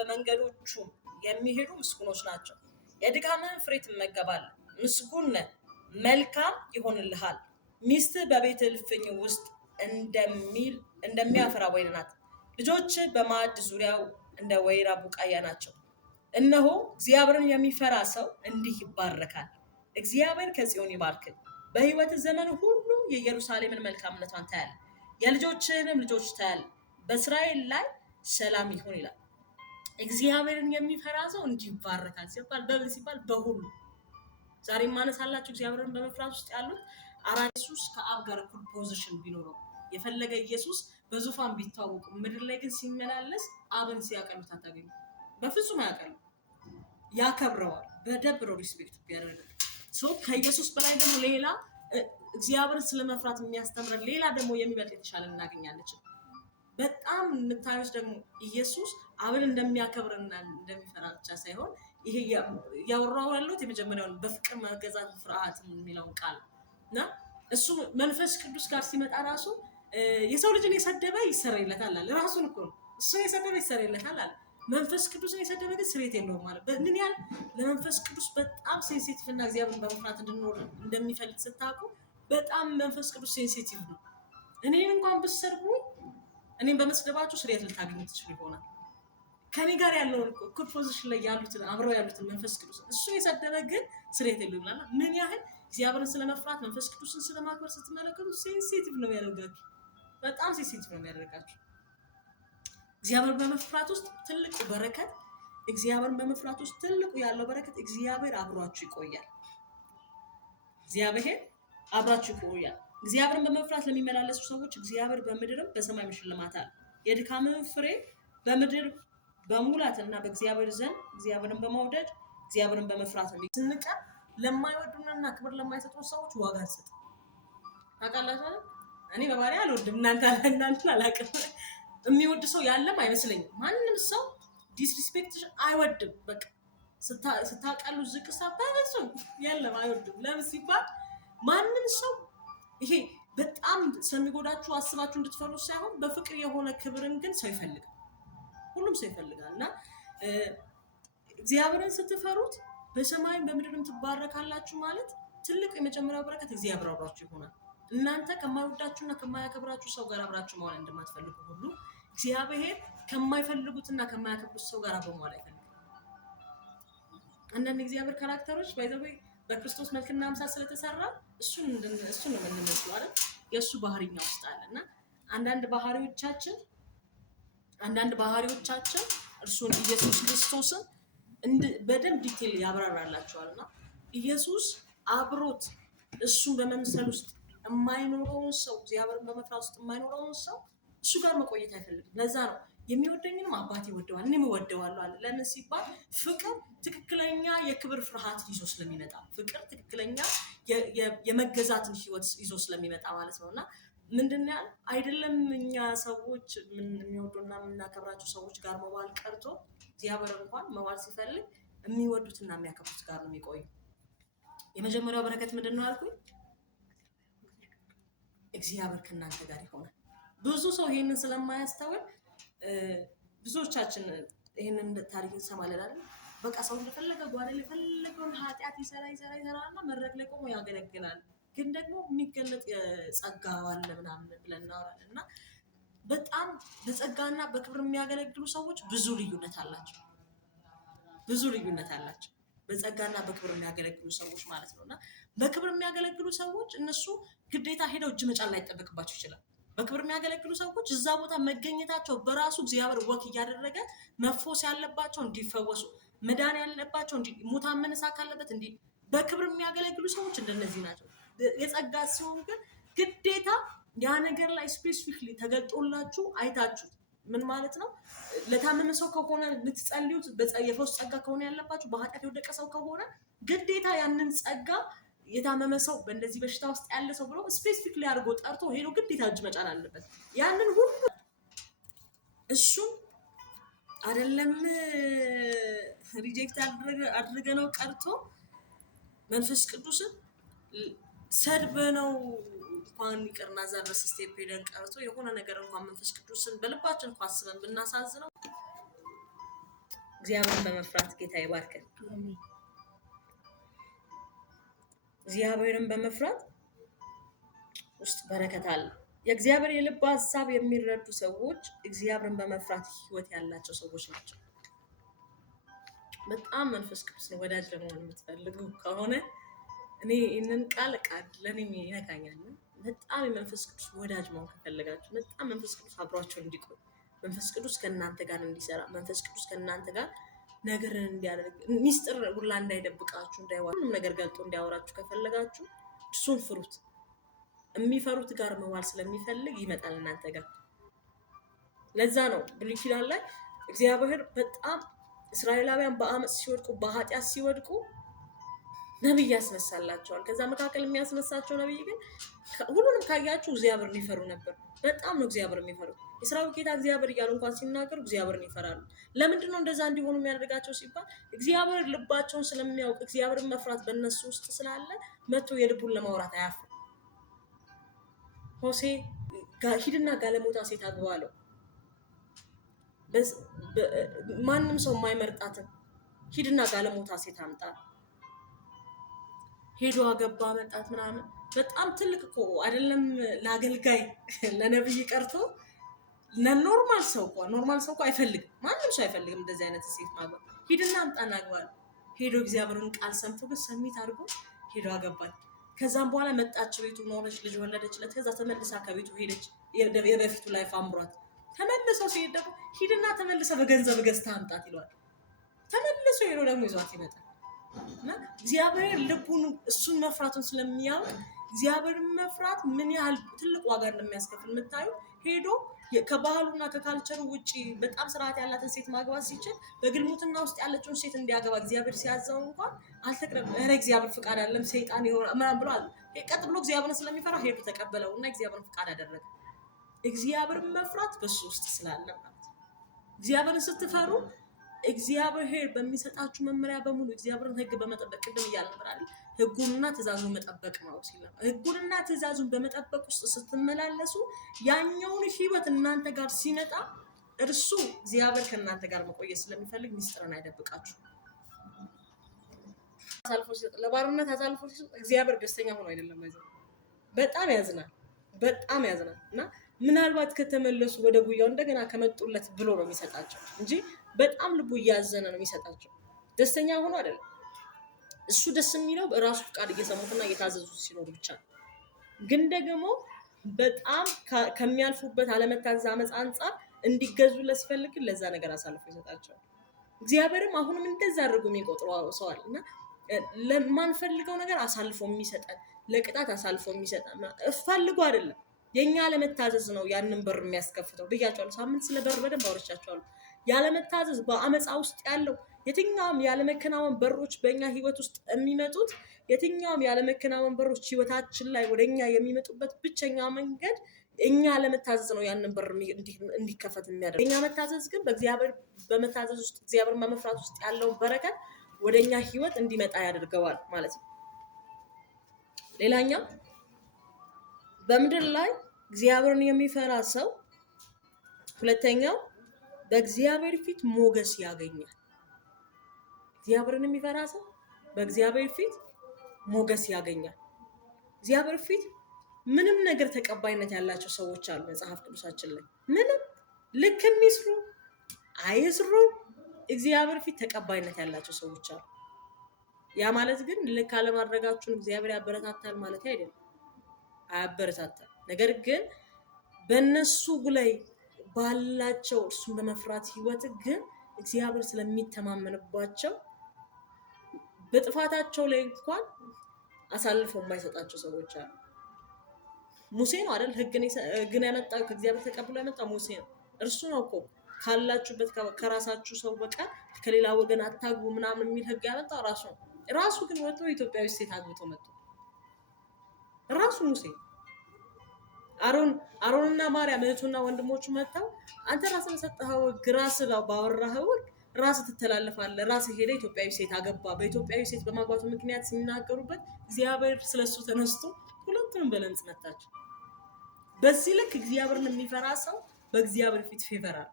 በመንገዶቹ የሚሄዱ ምስጉኖች ናቸው። የድካምህን ፍሬ ትመገባለህ፣ ምስጉን ነህ፣ መልካም ይሆንልሃል። ሚስትህ በቤት እልፍኝ ውስጥ እንደሚያፈራ ወይን ናት። ልጆች በማዕድ ዙሪያው እንደ ወይራ ቡቃያ ናቸው። እነሆ እግዚአብሔርን የሚፈራ ሰው እንዲህ ይባረካል። እግዚአብሔር ከጽዮን ይባርክ። በሕይወት ዘመን ሁሉ የኢየሩሳሌምን መልካምነቷን ታያለህ፣ የልጆችህንም ልጆች ታያለህ። በእስራኤል ላይ ሰላም ይሁን ይላል። እግዚአብሔርን የሚፈራ ሰው እንዲህ ይባረካል ሲባል በምን ሲባል በሁሉ። ዛሬ ማነሳላችሁ እግዚአብሔርን በመፍራት ውስጥ ያሉት አራት ኢየሱስ ከአብ ጋር እኩል ፖዚሽን ቢኖረው የፈለገ ኢየሱስ በዙፋን ቢታወቁ ምድር ላይ ግን ሲመላለስ አብን ሲያቀሉት አታገኙ። በፍጹም አያቀሉ። ያከብረዋል በደብረው ሪስፔክት ቢያደርግ ከኢየሱስ በላይ ደግሞ ሌላ እግዚአብሔርን ስለመፍራት የሚያስተምረን ሌላ ደግሞ የሚበልጥ የተሻለ እናገኛለች። በጣም የምታዩት ደግሞ ኢየሱስ አብን እንደሚያከብርና እንደሚፈራ ብቻ ሳይሆን ይሄ ያወራው ያለሁት የመጀመሪያውን በፍቅር መገዛት ፍርሃት የሚለውን ቃል እና እሱ መንፈስ ቅዱስ ጋር ሲመጣ ራሱ የሰው ልጅን የሰደበ ይሰረይለታል አለ። ራሱን እኮ ነው እሱ የሰደበ ይሰረይለታል አለ። መንፈስ ቅዱስን የሰደበ ግን ስሬት የለውም ማለት ምን ያህል ለመንፈስ ቅዱስ በጣም ሴንሲቲቭ እና እግዚአብሔርን በመፍራት እንድንኖር እንደሚፈልግ ስታውቁ በጣም መንፈስ ቅዱስ ሴንሲቲቭ ነው። እኔን እንኳን ብትሰርቡ እኔን በመስደባችሁ ስሬት ልታገኙ ትችሉ ይሆናል። ከኔ ጋር ያለውን እኩል ፖዚሽን ላይ ያሉትን አብረው ያሉትን መንፈስ ቅዱስ እሱ የሰደበ ግን ስሬት የለውም ይላል። ምን ያህል እግዚአብሔርን ስለመፍራት መንፈስ ቅዱስን ስለማክበር ስትመለከቱ ሴንሲቲቭ ነው ያደርጋችሁ። በጣም ሴንሲቲቭ ነው የሚያደርጋችሁ። እግዚአብሔር በመፍራት ውስጥ ትልቁ በረከት እግዚአብሔርን በመፍራት ውስጥ ትልቁ ያለው በረከት እግዚአብሔር አብሯችሁ ይቆያል። እግዚአብሔር አብሯችሁ ይቆያል። እግዚአብሔርን በመፍራት ለሚመላለሱ ሰዎች እግዚአብሔር በምድርም በሰማይ ሽልማት አለ። የድካምህን ፍሬ በምድር በሙላትና በእግዚአብሔር ዘንድ እግዚአብሔርን በመውደድ እግዚአብሔርን በመፍራት ነው። ስንቀር ለማይወዱንና ክብር ለማይሰጡን ሰዎች ዋጋ እንሰጥ። ታውቃላችሁ አይደል? እኔ በባሪ አልወድም፣ እናንተ አላውቅም። የሚወድ ሰው ያለም አይመስለኝም። ማንም ሰው ዲስሪስፔክት አይወድም። በቃ ስታቃሉ ዝቅ ሳባሱ ያለም አይወድም። ለምን ሲባል ማንም ሰው ይሄ በጣም ስለሚጎዳችሁ አስባችሁ እንድትፈሩ ሳይሆን በፍቅር የሆነ ክብርን ግን ሰው ይፈልጋል። ሁሉም ሰው ይፈልጋል እና እግዚአብሔርን ስትፈሩት በሰማይም በምድርም ትባረካላችሁ ማለት ትልቁ የመጀመሪያው በረከት እግዚአብሔር አብራችሁ ይሆናል። እናንተ ከማይወዳችሁና ከማያከብራችሁ ሰው ጋር አብራችሁ መዋል እንደማትፈልጉ ሁሉ እግዚአብሔር ከማይፈልጉትና ከማያከብሩት ሰው ጋር በመዋል አይፈልግም። አንዳንድ እግዚአብሔር ካራክተሮች በክርስቶስ መልክና አምሳል ስለተሰራ እሱን ነው የምንመስለው አይደል? የእሱ ባህሪኛ ውስጥ አለ እና አንዳንድ ባህሪዎቻችን እርሱን ኢየሱስ ክርስቶስን በደንብ ዲቴል ያብራራላቸዋል እና ኢየሱስ አብሮት እሱን በመምሰል ውስጥ የማይኖረውን ሰው እግዚአብሔርን በመፍራት ውስጥ የማይኖረውን ሰው እሱ ጋር መቆየት አይፈልግም። ለዛ ነው የሚወደኝንም አባቴ ይወደዋል እኔም እወደዋለሁ አለ። ለምን ሲባል ፍቅር ትክክለኛ የክብር ፍርሃት ይዞ ስለሚመጣ፣ ፍቅር ትክክለኛ የመገዛትን ህይወት ይዞ ስለሚመጣ ማለት ነው እና ምንድነው ያለ አይደለም እኛ ሰዎች የሚወዱና የምናከብራቸው ሰዎች ጋር መዋል ቀርቶ እግዚአብሔር እንኳን መዋል ሲፈልግ የሚወዱትና የሚያከብሩት ጋር ነው የሚቆዩ። የመጀመሪያው በረከት ምንድነው አልኩኝ? እግዚአብሔር ከእናንተ ጋር ይሆናል። ብዙ ሰው ይሄንን ስለማያስተውል ብዙዎቻችን ይሄንን ታሪክ እንሰማለን አይደል? በቃ ሰው እንደፈለገ ጓደኛ የፈለገውን ኃጢአት ይሰራና መድረክ ላይ ቆሞ ያገለግላል። ግን ደግሞ የሚገለጥ ጸጋ አለ ምናምን ብለን እናወራለን እና በጣም በጸጋና በክብር የሚያገለግሉ ሰዎች ብዙ ልዩነት አላቸው። በጸጋና በክብር የሚያገለግሉ ሰዎች ማለት ነውና በክብር የሚያገለግሉ ሰዎች እነሱ ግዴታ ሄደው እጅ መጫን ላይጠበቅባቸው ይችላል። በክብር የሚያገለግሉ ሰዎች እዛ ቦታ መገኘታቸው በራሱ እግዚአብሔር ወክ እያደረገ መፎስ ያለባቸው እንዲፈወሱ፣ መዳን ያለባቸው ሙታን መነሳት ካለበት በክብር የሚያገለግሉ ሰዎች እንደነዚህ ናቸው። የጸጋ ሲሆን ግን ግዴታ ያ ነገር ላይ ስፔሲፊክሊ ተገልጦላችሁ አይታችሁት ምን ማለት ነው? ለታመመ ሰው ከሆነ ልትጸልዩት የፈውስ ጸጋ ከሆነ ያለባችሁ፣ በኃጢአት የወደቀ ሰው ከሆነ ግዴታ ያንን ጸጋ የታመመ ሰው በእንደዚህ በሽታ ውስጥ ያለ ሰው ብሎ ስፔሲፊክሊ አድርጎ ጠርቶ ሄዶ ግዴታ እጅ መጫን አለበት። ያንን ሁሉ እሱን አይደለም ሪጀክት አድርገነው ቀርቶ መንፈስ ቅዱስን ሰድበነው እንኳን ይቅርና እዛ ድረስ ስቴፕ ሄደን ቀርቶ የሆነ ነገር እንኳን መንፈስ ቅዱስን በልባችን እንኳን አስበን ብናሳዝነው እግዚአብሔርን በመፍራት ጌታ ይባርከን። እግዚአብሔርን በመፍራት ውስጥ በረከት አለ። የእግዚአብሔር የልብ ሐሳብ የሚረዱ ሰዎች እግዚአብሔርን በመፍራት ህይወት ያላቸው ሰዎች ናቸው። በጣም መንፈስ ቅዱስን ወዳጅ ለመሆን የምትፈልጉ ከሆነ እኔ ይህንን ቃል ለኔ ይነካኛል። በጣም የመንፈስ ቅዱስ ወዳጅ መሆን ከፈለጋችሁ፣ በጣም መንፈስ ቅዱስ አብሯችሁ እንዲቆይ፣ መንፈስ ቅዱስ ከእናንተ ጋር እንዲሰራ፣ መንፈስ ቅዱስ ከእናንተ ጋር ነገርን እንዲያደርግ፣ ሚስጥር ሁላ እንዳይደብቃችሁ፣ ሁሉም ነገር ገልጦ እንዲያወራችሁ ከፈለጋችሁ እሱን ፍሩት። የሚፈሩት ጋር መዋል ስለሚፈልግ ይመጣል እናንተ ጋር። ለዛ ነው ብሉይ ኪዳን ላይ እግዚአብሔር በጣም እስራኤላውያን በአመፅ ሲወድቁ፣ በኃጢአት ሲወድቁ ነብይ ያስነሳላቸዋል። ከዛ መካከል የሚያስነሳቸው ነብይ ግን ሁሉንም ካያችሁ እግዚአብሔርን ይፈሩ ነበር። በጣም ነው እግዚአብሔርን የሚፈሩት። የሰራዊት ጌታ እግዚአብሔር እያሉ እንኳን ሲናገሩ እግዚአብሔርን ይፈራሉ። ለምንድን ነው እንደዛ እንዲሆኑ የሚያደርጋቸው ሲባል እግዚአብሔር ልባቸውን ስለሚያውቅ፣ እግዚአብሔርን መፍራት በእነሱ ውስጥ ስላለ መጥቶ የልቡን ለማውራት አያፍርም። ሆሴ ሂድና ጋለሞታ ሴት አግባ አለው። ማንም ሰው የማይመርጣትን ሂድና ጋለሞታ ሴት አምጣ። ሄዶ አገባ፣ መጣት ምናምን። በጣም ትልቅ እኮ አይደለም ለአገልጋይ ለነብይ ቀርቶ ኖርማል ሰው እኮ አይፈልግም። ማንም ሰው አይፈልግም እንደዚህ አይነት ሴት ማግባት። ሂድና አምጣና አግባ። ሄዶ እግዚአብሔርን ቃል ሰምቶ ግን ሰሚት አድርጎ ሄዶ አገባል። ከዛም በኋላ መጣች፣ ቤቱ ኖረች፣ ልጅ ወለደችለት። ከዛ ተመልሳ ከቤቱ ሄደች። የበፊቱ ላይፍ አምሯት ተመልሰው ሲሄድ ደግሞ ሂድና ተመልሰ በገንዘብ ገዝታ አምጣት ይለዋል። ተመልሶ ሄዶ ደግሞ ይዟት ይመጣል። እና እግዚአብሔር ልቡን እሱን መፍራቱን ስለሚያውቅ እግዚአብሔርን መፍራት ምን ያህል ትልቅ ዋጋ እንደሚያስከፍል የምታዩ ሄዶ ከባህሉና ከካልቸሩ ውጪ በጣም ስርዓት ያላትን ሴት ማግባት ሲችል በግልሙትና ውስጥ ያለችውን ሴት እንዲያገባ እግዚአብሔር ሲያዘው እንኳን አልተቀበለም። ኧረ እግዚአብሔር ፍቃድ አይደለም ሰይጣን ይሆናል ምናምን ብሎ አለ። ቀጥ ብሎ እግዚአብሔርን ስለሚፈራ ሄዶ ተቀበለው እና እግዚአብሔርን ፍቃድ አደረገ። እግዚአብሔርን መፍራት በሱ ውስጥ ስላለ ማለት ነው። እግዚአብሔርን ስትፈሩ እግዚአብሔር በሚሰጣችሁ መመሪያ በሙሉ እግዚአብሔርን ሕግ በመጠበቅ ቅድም እያልነበራል ሕጉንና ትእዛዙን መጠበቅ ነው ሲል ሕጉንና ትእዛዙን በመጠበቅ ውስጥ ስትመላለሱ ያኛውን ህይወት እናንተ ጋር ሲመጣ እርሱ እግዚአብሔር ከእናንተ ጋር መቆየት ስለሚፈልግ ሚስጥርን አይደብቃችሁ። ለባርነት አሳልፎ ሲሰጥ እግዚአብሔር ደስተኛ ሆኖ አይደለም። በጣም ያዝናል እና ምናልባት ከተመለሱ ወደ ጉያው እንደገና ከመጡለት ብሎ ነው የሚሰጣቸው እንጂ በጣም ልቡ እያዘነ ነው የሚሰጣቸው። ደስተኛ ሆኖ አይደለም። እሱ ደስ የሚለው በራሱ ፍቃድ እየሰሙትና እየታዘዙ ሲኖሩ ብቻ ነው። ግን ደግሞ በጣም ከሚያልፉበት አለመታዘዝ አመፅ አንጻር እንዲገዙለት ሲፈልግ ለዛ ነገር አሳልፎ ይሰጣቸዋል። እግዚአብሔርም አሁንም እንደዛ አድርጎ የሚቆጥረው ሰው አለ እና ለማንፈልገው ነገር አሳልፎ የሚሰጠን፣ ለቅጣት አሳልፎ የሚሰጠን ፈልጎ አይደለም። የኛ አለመታዘዝ ነው ያንን በር የሚያስከፍተው ብያቸዋለሁ። ሳምንት ስለ በር በደንብ አውርቻቸዋለሁ። ያለመታዘዝ በአመፃ ውስጥ ያለው የትኛውም ያለመከናወን በሮች በእኛ ህይወት ውስጥ የሚመጡት የትኛውም ያለመከናወን በሮች ህይወታችን ላይ ወደኛ የሚመጡበት ብቸኛ መንገድ እኛ አለመታዘዝ ነው ያንን በር እንዲከፈት የሚያደርግ። የኛ መታዘዝ ግን በእግዚአብሔር በመታዘዝ ውስጥ እግዚአብሔር በመፍራት ውስጥ ያለውን በረከት ወደኛ ህይወት እንዲመጣ ያደርገዋል ማለት ነው። ሌላኛው በምድር ላይ እግዚአብሔርን የሚፈራ ሰው ሁለተኛው በእግዚአብሔር ፊት ሞገስ ያገኛል። እግዚአብሔርን የሚፈራ ሰው በእግዚአብሔር ፊት ሞገስ ያገኛል። እግዚአብሔር ፊት ምንም ነገር ተቀባይነት ያላቸው ሰዎች አሉ መጽሐፍ ቅዱሳችን ላይ። ምንም ልክ የሚስሩ አይስሩ እግዚአብሔር ፊት ተቀባይነት ያላቸው ሰዎች አሉ። ያ ማለት ግን ልክ አለማድረጋችሁን እግዚአብሔር ያበረታታል ማለት አይደለም። አያበረታታል። ነገር ግን በእነሱ ላይ ባላቸው እርሱን በመፍራት ህይወት ግን እግዚአብሔር ስለሚተማመንባቸው በጥፋታቸው ላይ እንኳን አሳልፎ የማይሰጣቸው ሰዎች አሉ። ሙሴ ነው አይደል? ህግን ያመጣው ከእግዚአብሔር ተቀብሎ ያመጣው ሙሴ ነው። እርሱ ነው እኮ ካላችሁበት ከራሳችሁ ሰው በቀር ከሌላ ወገን አታግቡ ምናምን የሚል ህግ ያመጣው ራሱ ነው። ራሱ ግን ወጥቶ ኢትዮጵያዊ ሴት አግብቶ መጥቶ ራሱ ሙሴ አሮንና ማርያም እህቱና ወንድሞቹ መጥተው አንተ ራስህ በሰጠኸው ህግ ራስህ ባወራኸው ህግ ራስህ ትተላለፋለህ፣ ራስህ ሄደ ኢትዮጵያዊ ሴት አገባ። በኢትዮጵያዊ ሴት በማግባቱ ምክንያት ሲናገሩበት እግዚአብሔር ስለሱ ተነስቶ ሁለቱንም በለምጽ መታቸው። በዚህ ልክ እግዚአብሔርን የሚፈራ ሰው በእግዚአብሔር ፊት ፌቨር አለ።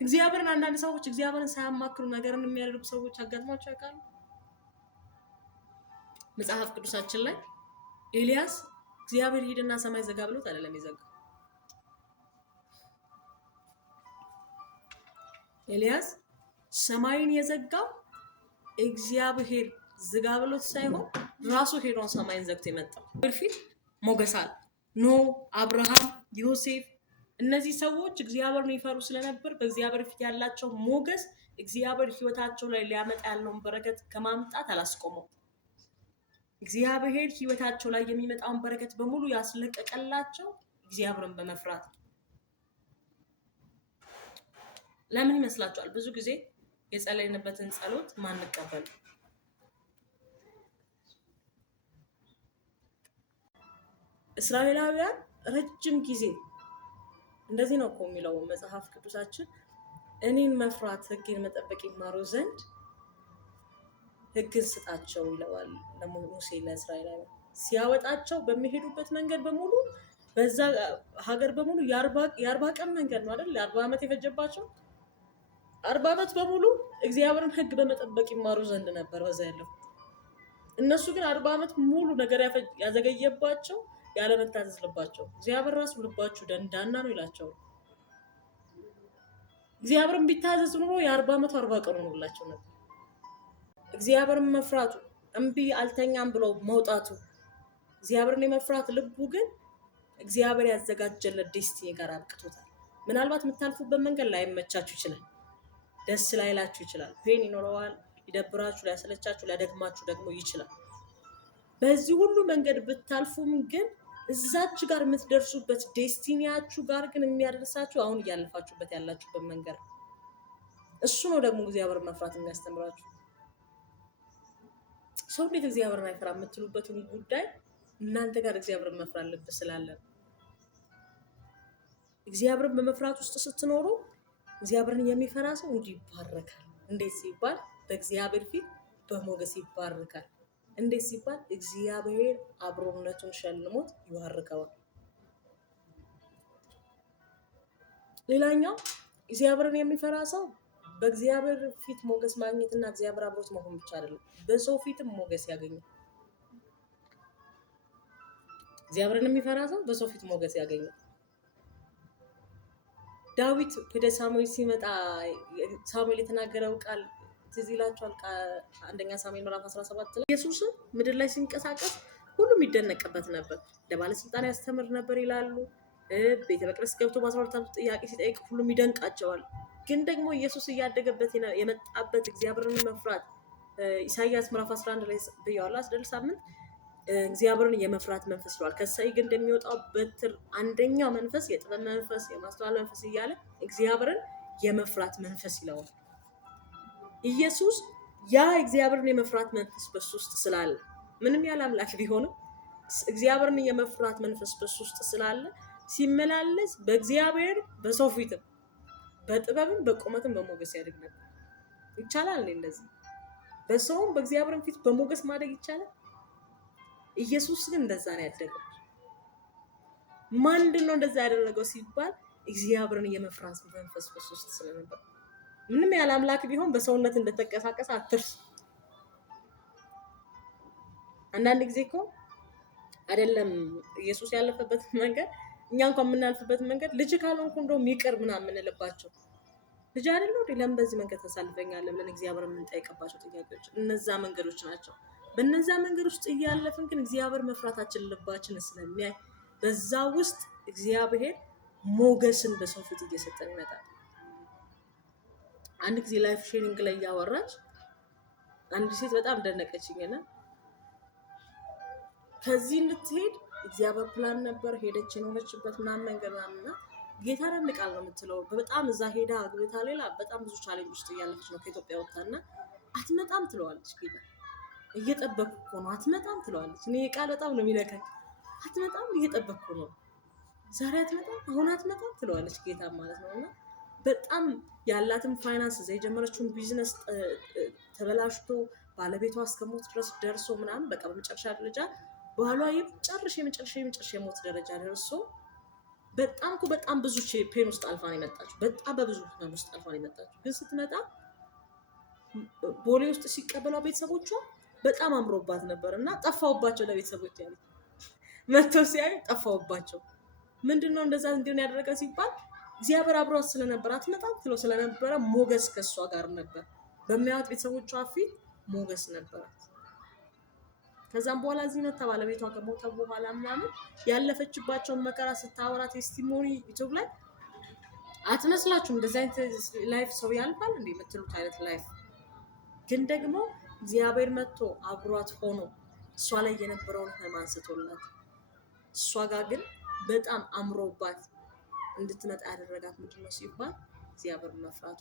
እግዚአብሔርን አንዳንድ ሰዎች እግዚአብሔርን ሳያማክሩ ነገርን የሚያደርጉ ሰዎች አጋጥሟቸው ያውቃሉ? መጽሐፍ ቅዱሳችን ላይ ኤልያስ እግዚአብሔር ሂድና ሰማይ ዘጋ ብሎት አይደለም የዘጋው። ኤልያስ ሰማይን የዘጋው እግዚአብሔር ዝጋ ብሎት ሳይሆን ራሱ ሄዶን ሰማይን ዘግቶ የመጣው። በፊት ሞገስ አለ። ኖህ፣ አብርሃም፣ ዮሴፍ እነዚህ ሰዎች እግዚአብሔርን ይፈሩ ስለነበር በእግዚአብሔር ፊት ያላቸው ሞገስ እግዚአብሔር ህይወታቸው ላይ ሊያመጣ ያለውን በረከት ከማምጣት አላስቆመው። እግዚአብሔር ህይወታቸው ላይ የሚመጣውን በረከት በሙሉ ያስለቀቀላቸው እግዚአብሔርን በመፍራት። ለምን ይመስላችኋል ብዙ ጊዜ የጸለይንበትን ጸሎት ማንቀበል? እስራኤላውያን ረጅም ጊዜ እንደዚህ ነው እኮ የሚለው መጽሐፍ ቅዱሳችን፣ እኔን መፍራት ህግን መጠበቅ ይማሩ ዘንድ ህግን ስጣቸው ይለዋል ለሙሴ ለእስራኤላውያን። ሲያወጣቸው በሚሄዱበት መንገድ በሙሉ በዛ ሀገር በሙሉ የአርባ ቀን መንገድ ነው አይደል? 40 ዓመት የፈጀባቸው 40 ዓመት በሙሉ እግዚአብሔርን ህግ በመጠበቅ ይማሩ ዘንድ ነበር በዛ ያለው። እነሱ ግን 40 ዓመት ሙሉ ነገር ያዘገየባቸው ያለመታዘዝ ልባቸው። እግዚአብሔር ራሱ ልባችሁ ደንዳና ነው ይላቸው። እግዚአብሔርን ቢታዘዝ ኑሮ የ40 ዓመት 40 ቀን ሆኖላቸው ነበር። እግዚአብሔርን መፍራቱ እምቢ አልተኛም ብሎ መውጣቱ፣ እግዚአብሔርን የመፍራት ልቡ ግን እግዚአብሔር ያዘጋጀለት ዴስቲኒ ጋር አብቅቶታል። ምናልባት የምታልፉበት መንገድ ላይመቻችሁ ይችላል፣ ደስ ላይላችሁ ይችላል፣ ፔን ይኖረዋል፣ ሊደብራችሁ፣ ሊያሰለቻችሁ፣ ሊያደግማችሁ ደግሞ ይችላል። በዚህ ሁሉ መንገድ ብታልፉም ግን እዛች ጋር የምትደርሱበት ዴስቲኒያችሁ ጋር ግን የሚያደርሳችሁ አሁን እያለፋችሁበት ያላችሁበት መንገድ ነው። እሱ ነው ደግሞ እግዚአብሔር መፍራት የሚያስተምራችሁ። ሰው እንዴት እግዚአብሔርን አይፈራ የምትሉበትን ጉዳይ እናንተ ጋር እግዚአብሔርን መፍራት ልብ ስላለ ነው። እግዚአብሔርን በመፍራት ውስጥ ስትኖሩ እግዚአብሔርን የሚፈራ ሰው እንዲህ ይባረካል። እንዴት ሲባል በእግዚአብሔር ፊት በሞገስ ይባረካል። እንዴት ሲባል እግዚአብሔር አብሮነቱን ሸልሞት ይባርከዋል። ሌላኛው እግዚአብሔርን የሚፈራ ሰው በእግዚአብሔር ፊት ሞገስ ማግኘትና እግዚአብሔር አብሮት መሆን ብቻ አይደለም፣ በሰው ፊትም ሞገስ ያገኛል። እግዚአብሔርን የሚፈራ ሰው በሰው ፊት ሞገስ ያገኛል። ዳዊት ወደ ሳሙኤል ሲመጣ ሳሙኤል የተናገረው ቃል ትዝ ይላችኋል? አንደኛ ሳሙኤል ምዕራፍ 17 ላይ ኢየሱስም ምድር ላይ ሲንቀሳቀስ ሁሉም ይደነቅበት ነበር፣ ለባለስልጣን ያስተምር ነበር ይላሉ። ቤተ መቅደስ ገብቶ በ12 ዓመቱ ጥያቄ ሲጠይቅ ሁሉም ይደንቃቸዋል። ግን ደግሞ ኢየሱስ እያደገበት የመጣበት እግዚአብሔርን መፍራት ኢሳይያስ ምዕራፍ 11 ላይ ብያዋለሁ አስደል ሳምንት እግዚአብሔርን የመፍራት መንፈስ ይለዋል። ከእሴይ ግንድ እንደሚወጣው በትር አንደኛው መንፈስ የጥበብ መንፈስ፣ የማስተዋል መንፈስ እያለ እግዚአብሔርን የመፍራት መንፈስ ይለዋል። ኢየሱስ ያ እግዚአብሔርን የመፍራት መንፈስ በሱ ውስጥ ስላለ ምንም ያለ አምላክ ቢሆንም እግዚአብሔርን የመፍራት መንፈስ በሱ ውስጥ ስላለ ሲመላለስ በእግዚአብሔር በሰው ፊትም በጥበብም በቁመትም በሞገስ ያድግ ነበር። ይቻላል እንዴ? እንደዚህ በሰውም በእግዚአብሔርም ፊት በሞገስ ማደግ ይቻላል? ኢየሱስ ግን እንደዛ ነው ያደገው። ማንድን ነው እንደዛ ያደረገው ሲባል እግዚአብሔርን የመፍራት መንፈስ በሱ ውስጥ ስለነበር። ምንም ያለ አምላክ ቢሆን በሰውነት እንደተንቀሳቀሰ አትርሱ። አንዳንድ ጊዜ እኮ አይደለም ኢየሱስ ያለፈበት መንገድ እኛ እንኳን የምናልፍበት መንገድ ልጅ ካልሆንኩ እንደውም ይቅር ምናምን የምንልባቸው ልጅ አይደለም እንዴ ለምን በዚህ መንገድ ተሳልፈኛለህ ብለን እግዚአብሔር የምንጠይቅባቸው ጥያቄዎች እነዛ መንገዶች ናቸው። በእነዛ መንገድ ውስጥ እያለፍን ግን እግዚአብሔር መፍራታችን ልባችን ስለሚያይ በዛ ውስጥ እግዚአብሔር ሞገስን በሰው ፊት እየሰጠን ይመጣል። አንድ ጊዜ ላይፍ ሼሪንግ ላይ ያወራች አንድ ሴት በጣም ደነቀችኝና ከዚህ እንድትሄድ እግዚአብሔር ፕላን ነበር። ሄደች የኖረችበት ምናምን መንገድ ምናምንና ጌታ ረንቃል ነው የምትለው። በጣም እዛ ሄዳ አግብታ ሌላ በጣም ብዙ ቻሌንጅ ውስጥ እያለፈች ነው ከኢትዮጵያ ወጣና አትመጣም ትለዋለች። ጌታ እየጠበቅኩ እኮ ነው አትመጣም ትለዋለች። እኔ ቃል በጣም ነው የሚነካኝ። አትመጣም እየጠበቅኩ ነው ዛሬ አትመጣም አሁን አትመጣም ትለዋለች ጌታ ማለት ነውና በጣም ያላትን ፋይናንስ እዛ የጀመረችውን ቢዝነስ ተበላሽቶ ባለቤቷ እስከሞት ድረስ ደርሶ ምናምን በቃ በመጨረሻ ደረጃ በኋላ የመጨረሻ የሞት ደረጃ ደርሶ በጣም ብዙ ፔን ውስጥ አልፋ ነው የመጣችው። በጣም በብዙ ህመም ውስጥ አልፋ ነው የመጣችው። ግን ስትመጣ ቦሌ ውስጥ ሲቀበሏ ቤተሰቦቿ በጣም አምሮባት ነበር እና ጠፋውባቸው። ለቤተሰቦች ያለ መጥተው ሲያዩ ጠፋውባቸው። ምንድነው እንደዛ እንዲሆን ያደረገ ሲባል እግዚአብሔር አብሯት ስለነበር አትመጣም ትለው ስለነበረ ሞገስ ከሷ ጋር ነበር። በሚያዩት ቤተሰቦቿ ፊት ሞገስ ነበራት። ከዛም በኋላ እዚህ መጣ ባለቤቷ ከሞተ በኋላ ምናምን ያለፈችባቸውን መከራ ስታወራ ቴስቲሞኒ ዩቲዩብ ላይ አትመስላችሁም? እንደዚህ አይነት ላይፍ ሰው ያልፋል እንዴ የምትሉት አይነት ላይፍ። ግን ደግሞ እግዚአብሔር መጥቶ አብሯት ሆኖ እሷ ላይ የነበረውን ህመም አንስቶላት እሷ ጋር ግን በጣም አምሮባት እንድትመጣ ያደረጋት ምንድነው ሲባል እግዚአብሔር መፍራቷ።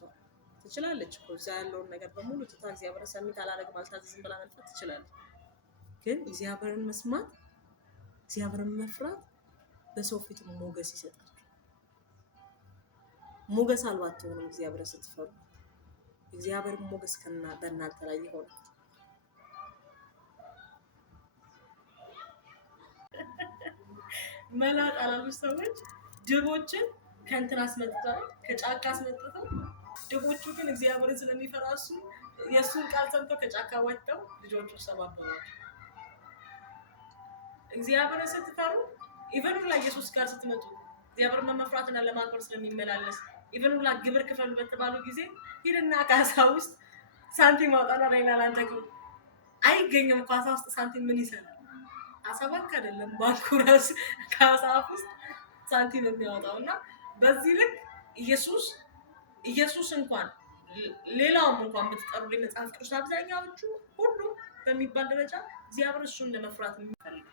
ትችላለች እኮ እዛ ያለውን ነገር በሙሉ ትታ እግዚአብሔር ሰሚት አላደርግም አልታዘዝም ብላ መልፋት ትችላለች። ግን እግዚአብሔርን መስማት እግዚአብሔርን መፍራት በሰው ፊት ሞገስ ይሰጣል። ሞገስ አልባ አትሆኑም እግዚአብሔርን ስትፈሩ። እግዚአብሔር ሞገስ በእናንተ ላይ ይሆናል። መላጣ ላሉ ሰዎች ድቦችን ከእንትን አስመጥተው ከጫካ አስመጥተው ድቦቹ ግን እግዚአብሔርን ስለሚፈራ እሱ የእሱን ቃል ሰምተው ከጫካ ወጥተው ልጆቹ ሰባበሯቸው። እግዚአብሔርን ስትፈሩ ኢቨን ላይ ኢየሱስ ጋር ስትመጡ እግዚአብሔርን መፍራትና ለማክበር ስለሚመላለስ ኢቨን ላይ ግብር ክፈሉ በተባሉ ጊዜ ሂድና ካሳ ውስጥ ሳንቲም አውጣና ሬና ላንተከው አይገኝም። ካሳ ውስጥ ሳንቲም ምን ይሰራል? አሳ ባንክ አይደለም ባንኩ ራስ ካሳ ውስጥ ሳንቲም የሚያወጣውና በዚህ ልክ ኢየሱስ እንኳን ሌላውም እንኳን ብትጠሩልኝ መጽሐፍ ቅዱስ አብዛኛዎቹ ሁሉ በሚባል ደረጃ እግዚአብሔር እሱን ለመፍራት የሚፈልግ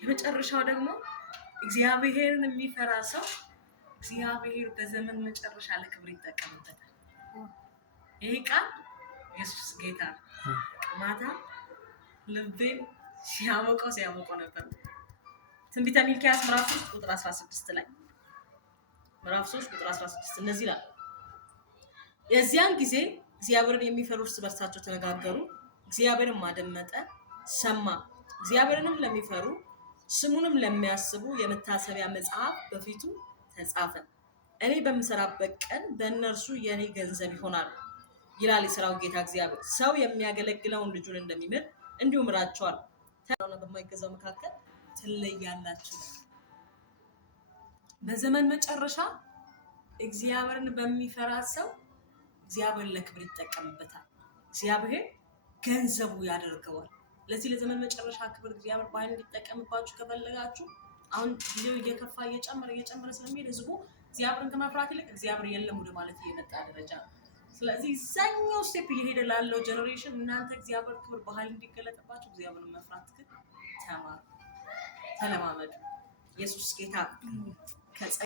የመጨረሻው ደግሞ እግዚአብሔርን የሚፈራ ሰው እግዚአብሔር በዘመን መጨረሻ ለክብር ይጠቀምበታል። ይሄ ቃል ኢየሱስ ጌታ ማታ ልቤን ሲያሞቀው ነበር። ትንቢተ ሚልክያስ ምዕራፍ 3 ቁጥር 16 ላይ ምዕራፍ 3 ቁጥር 16 እንደዚህ ይላል። የዚያን ጊዜ እግዚአብሔርን የሚፈሩ እርስ በርሳቸው ተነጋገሩ፣ እግዚአብሔርን ማደመጠ ሰማ። እግዚአብሔርንም ለሚፈሩ ስሙንም ለሚያስቡ የመታሰቢያ መጽሐፍ በፊቱ ተጻፈ። እኔ በምሰራበት ቀን በእነርሱ የኔ ገንዘብ ይሆናሉ ይላል የሠራዊት ጌታ እግዚአብሔር። ሰው የሚያገለግለውን ልጁን እንደሚምር እንዲሁ ምራቸዋል። በማይገዛው መካከል ትለያላችሁ። በዘመን መጨረሻ እግዚአብሔርን በሚፈራ ሰው እግዚአብሔር ለክብር ይጠቀምበታል። እግዚአብሔር ገንዘቡ ያደርገዋል። ለዚህ ለዘመን መጨረሻ ክብር እግዚአብሔር ባይን እንዲጠቀምባችሁ ከፈለጋችሁ አሁን ጊዜው እየከፋ እየጨመረ ስለሚሄድ ህዝቡ እግዚአብሔርን ከመፍራት ይልቅ እግዚአብሔር የለም ወደ ማለት እየመጣ ደረጃ ነው። ስለዚህ እዛኛው ስቴፕ እየሄደ ላለው ጀነሬሽን እናንተ እግዚአብሔር ክብር በኃይል እንዲገለጥባችሁ እግዚአብሔርን መፍራት ግን ተማሩ፣ ተለማመዱ። ኢየሱስ ጌታ